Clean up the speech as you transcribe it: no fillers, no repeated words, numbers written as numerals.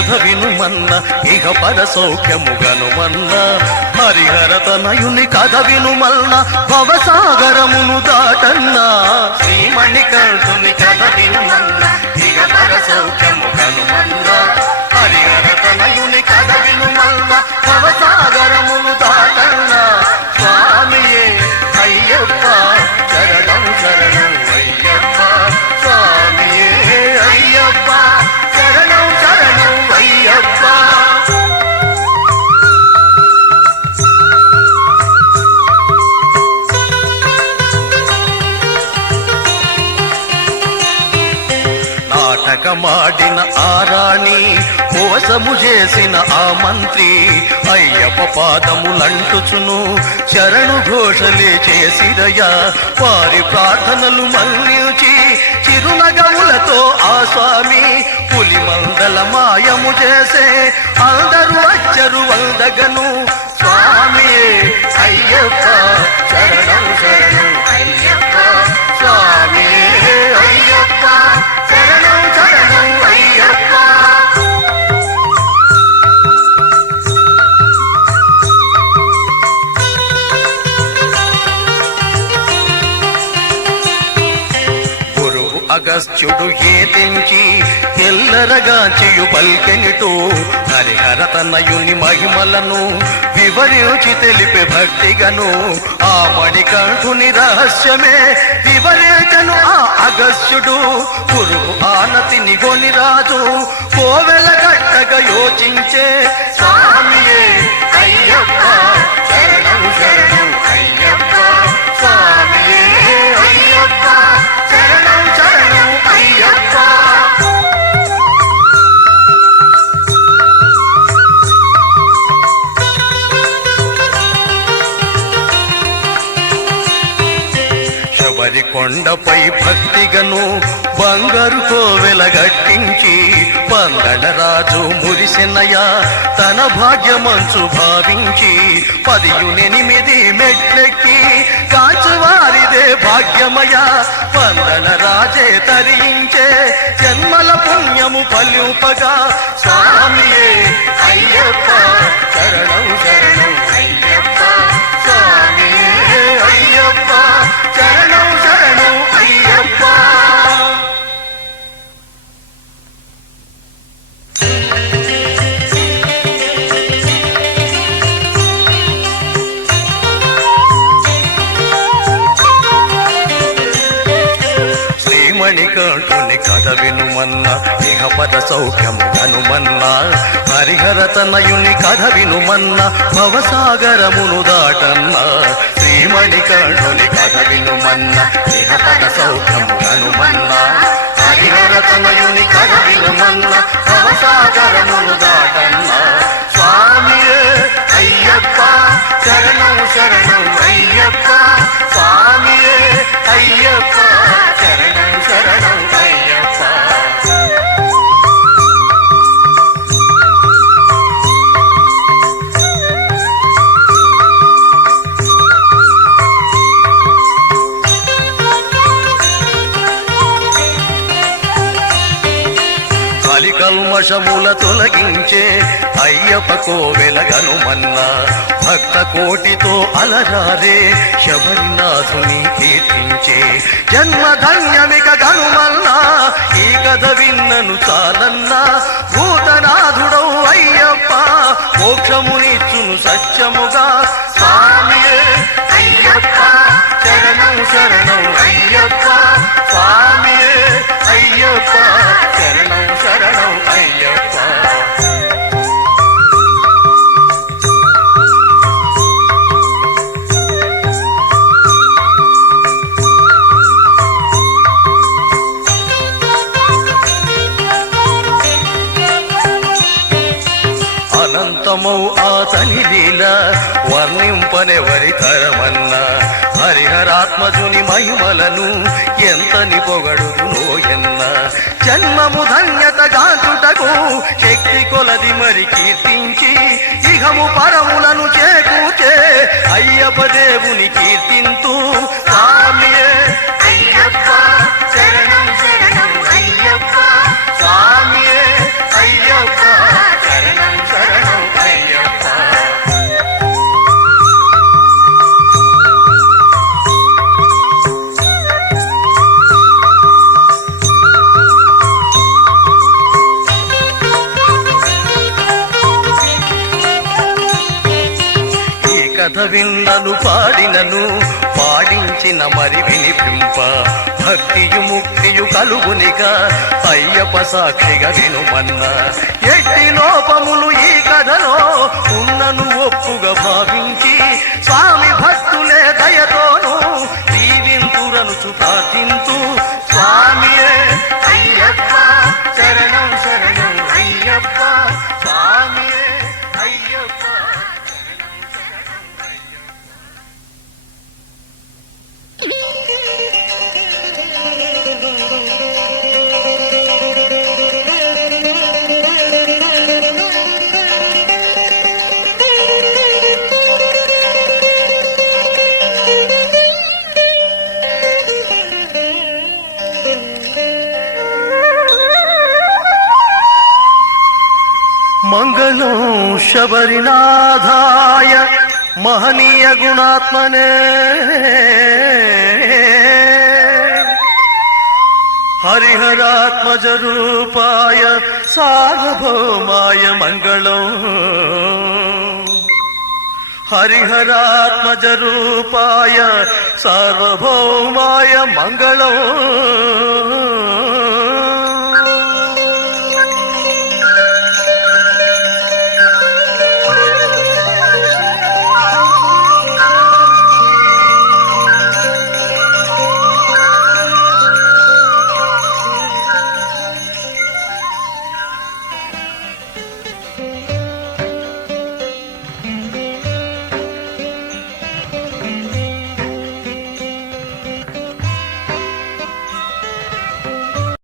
కథ వినుమన్న ఇహ పర సౌఖ్యము గనుమన్న హరిహర తనయుని కథ వినుమన్న భవసాగరమును దాటన్న శ్రీమణికంఠుని కథ వినుమన్న ఇహ పర సౌఖ్యము గనుమన్న హరిహర తనయుని కథ వినుమన్న భవసాగరమును దాటన్న స్వామియే అయ్యప్ప శరణం శరణం అయ్యప్ప స్వామియే అయ్యప్ప శరణం శరణం అయ్యప్ప నాటకమాడిన ఆరాణి మోసము చేసిన ఆ మంత్రి అయ్యప్ప పాదములంటుచును శరణు ఘోషలే చేసిరయ్యా వారి ప్రార్థనలు మన్నించి చిరునగములతో ఆ స్వామి పులి మందల మాయము చేసే అందరూ వచ్చరు వందగను స్వామియే అయ్యప్ప శరణం శరణం అయ్యప్ప స్వామియే అయ్యప్ప శరణం శరణం అయ్యప్ప అగస్త్యుడు ఏతించి ఎల్లరగా చేయు పల్కెనితో హరిహర తనయుని మహిమలను వివరించి తెలిపే భక్తిగను ఆ మణికంఠుని రహస్యమే వివరించను ఆ అగస్త్యుడు పురుగు ఆనతిని గొని రాజు కోవెల గట్టగా యోచించే స్వామియే అయ్యప్ప శరణం శరణం అయ్యప్ప స్వామియే అయ్యప్ప శరణం శరణం అయ్యప్ప శబరి కొండపై భక్తిగను బంగారు కోవెల గట్టించి పందడరాజు మురిసినయా తన భాగ్యమంచు భావించి 18 మెట్లెక్కి కాచువారిదే భాగ్యమయ పందల రాజే తరించే జన్మల పుణ్యము ఫలింపగా స్వామియే అయ్యప్ప శరణం శరణం అయ్యప్ప స్వామియే అయ్యప్ప శరణం శరణం అయ్యప్ప శ్రీమణికంఠుని కథ వినుమన్న ఇహ పద సౌఖ్యము గనుమన్న హరిహర తనయుని కథ వినుమన్న భవసాగరమును దాటన్న శ్రీమణికంఠుని కథ వినుమన్న ఇహ పద సౌఖ్యము గనుమన్న హరిహర తనయుని కథ వినుమన్న భవసాగరమును దాటన్న స్వామియే అయ్యప్ప శరణం శరణం అయ్యప్ప స్వామియే అయ్యప్ప శరణం శరణం అయ్యప్ప కల్మషముల తొలగించే అయ్యప్ప కోవెల గనుమన్న భక్త కోటితో అలరారే శబరినాథుని కీర్తించే జన్మధన్యమిక గనుమన్న ఈ కథ విన్నను చాలన్నా భూతనాథుడవు అయ్యప్ప మోక్షమునిచ్చును సత్యముగా స్వామియే అయ్యప్ప శరణం శరణం అయ్యప్ప స్వామియే అయ్యప్ప శరణం శరణం అయ్యప్ప అనంతమౌ ఆతని లీల వర్ణింపనెవరి తరమన్నా హరిహరాత్మజుని మహిమలను ఎంతని పొగడుదునో ఎన్న జన్మము ధన్యత గాచుటకు శక్తి కొలది మరి కీర్తించి ఇహము పరములను చేకూర్చే అయ్యప్ప దేవుని కీర్తింతూ స్వామియే అయ్యప్ప శరణం శరణం అయ్యప్ప స్వామియే అయ్యప్ప విన్నను పాడినను పాడించిన మరి వినిపింప భక్తియు ముక్తియు కలుగునిగా అయ్యప్ప సాక్షిగా వినుమన్న ఎట్టి లోపములు ఈ కథలో ఉన్నను ఒప్పుగా భావించి స్వామి భక్తులే దయతోను దీవింతురనుచు ప్రార్థింతు స్వామియే అయ్యప్ప శరణం శరణం అయ్యప్ప స్వామియే అయ్యప్ప శరణం శరణం అయ్యప్ప. మంగళం శబరినాథాయ మహనీయ గుణాత్మనే హరిహరాత్మజ రూపాయ సార్వభౌమాయ మంగళం హరిహరాత్మజ రూపాయ సార్వభౌమాయ మంగళం